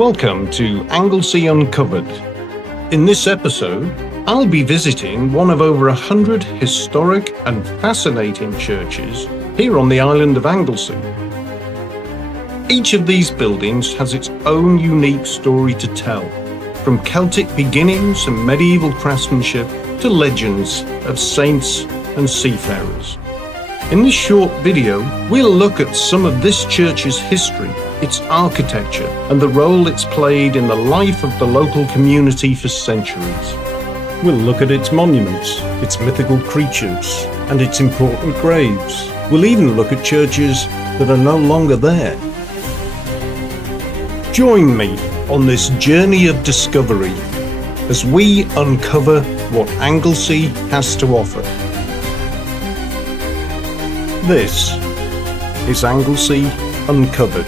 Welcome to Anglesey Uncovered. In this episode, I'll be visiting one of over 100 historic and fascinating churches here on the island of Anglesey. Each of these buildings has its own unique story to tell, from Celtic beginnings and medieval craftsmanship to legends of saints and seafarers. In this short video, we'll look at some of this church's history, its architecture, and the role it's played in the life of the local community for centuries. We'll look at its monuments, its mythical creatures, and its important graves. We'll even look at churches that are no longer there. Join me on this journey of discovery as we uncover what Anglesey has to offer. This is Anglesey Uncovered.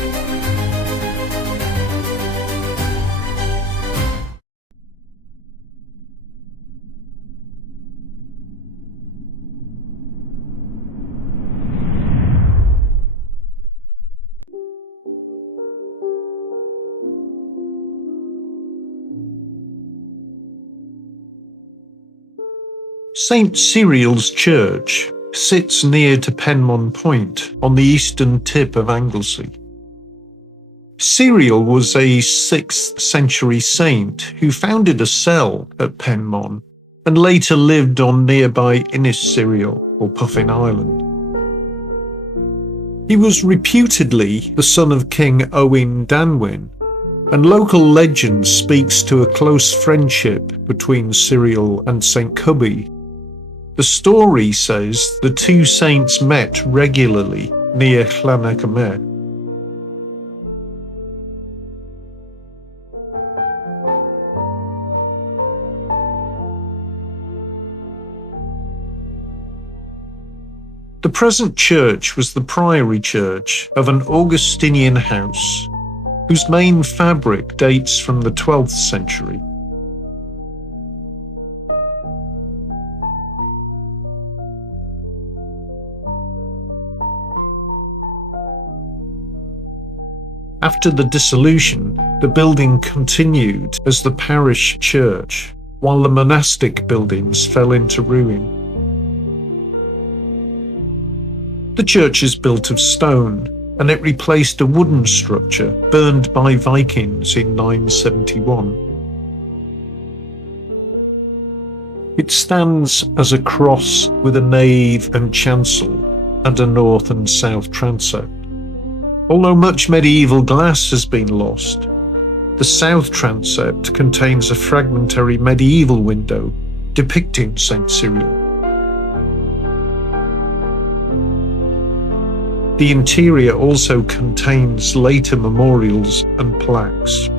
St Seiriol's church sits near to Penmon Point on the eastern tip of Anglesey. Seiriol was a 6th century saint who founded a cell at Penmon and later lived on nearby Ynys Seiriol or Puffin Island. He was reputedly the son of King Owain Danwyn, and local legend speaks to a close friendship between Seiriol and St Cybi. The story says the two saints met regularly near Llanerchymedd. The present church was the priory church of an Augustinian house, whose main fabric dates from the 12th century. After the Dissolution, the building continued as the parish church, while the monastic buildings fell into ruin. The church is built of stone, and it replaced a wooden structure burned by Vikings in 971. It stands as a cross with a nave and chancel and a north and south transept. Although much medieval glass has been lost, the south transept contains a fragmentary medieval window depicting St Seiriol. The interior also contains later memorials and plaques.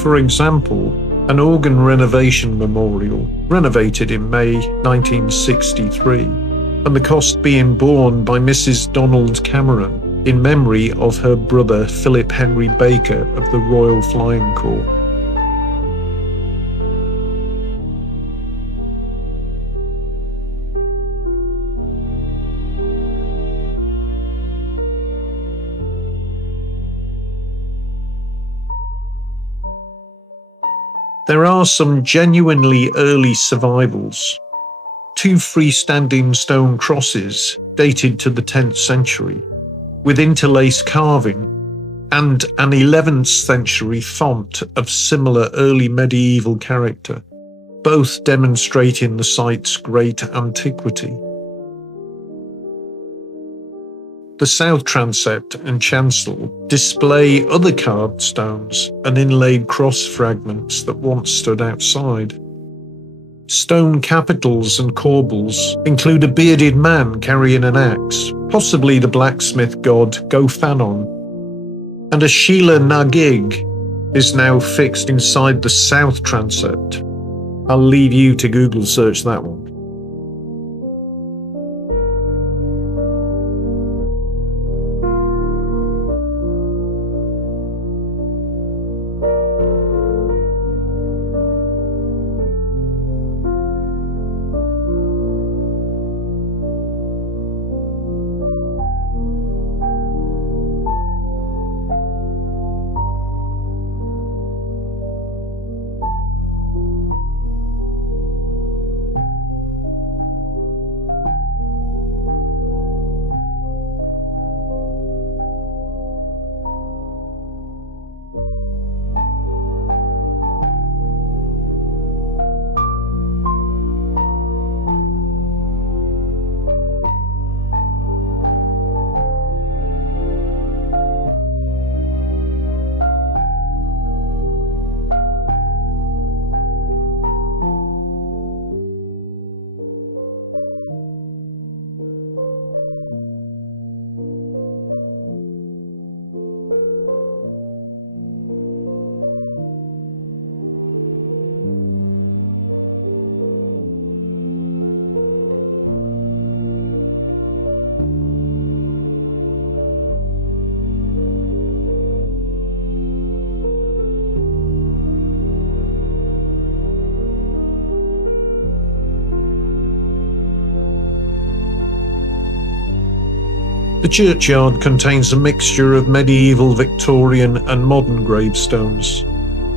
For example, an organ renovation memorial renovated in May 1963, and the cost being borne by Mrs. Donald Cameron in memory of her brother Philip Henry Baker of the Royal Flying Corps. There are some genuinely early survivals. 2 freestanding stone crosses dated to the 10th century, with interlaced carving, and an 11th century font of similar early medieval character, both demonstrating the site's great antiquity. The south transept and chancel display other carved stones and inlaid cross fragments that once stood outside. Stone capitals and corbels include a bearded man carrying an axe, possibly the blacksmith god Gofanon, and a Sheila Nagig is now fixed inside the south transept. I'll leave you to Google search that one. The churchyard contains a mixture of medieval, Victorian and modern gravestones,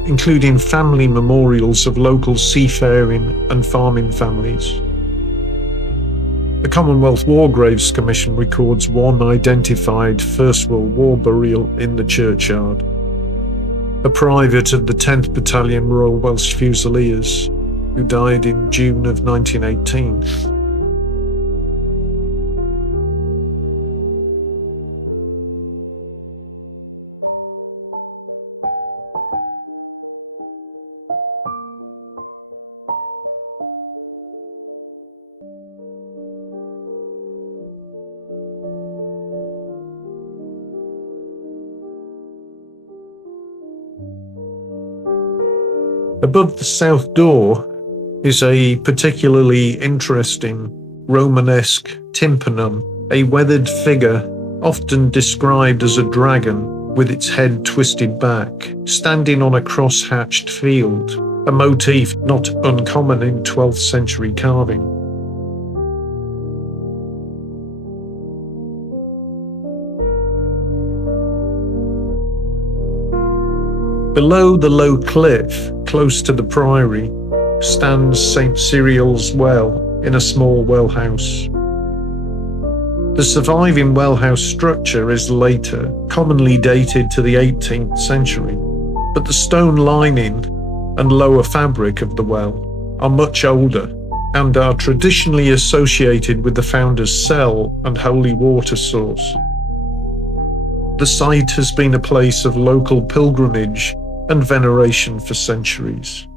including family memorials of local seafaring and farming families. The Commonwealth War Graves Commission records one identified First World War burial in the churchyard, a private of the 10th Battalion Royal Welsh Fusiliers, who died in June of 1918. Above the south door is a particularly interesting Romanesque tympanum, a weathered figure often described as a dragon with its head twisted back, standing on a cross-hatched field, a motif not uncommon in 12th century carving. Below the low cliff, close to the priory, stands St Seiriol's well in a small well house. The surviving well house structure is later, commonly dated to the 18th century, but the stone lining and lower fabric of the well are much older and are traditionally associated with the founder's cell and holy water source. The site has been a place of local pilgrimage and veneration for centuries.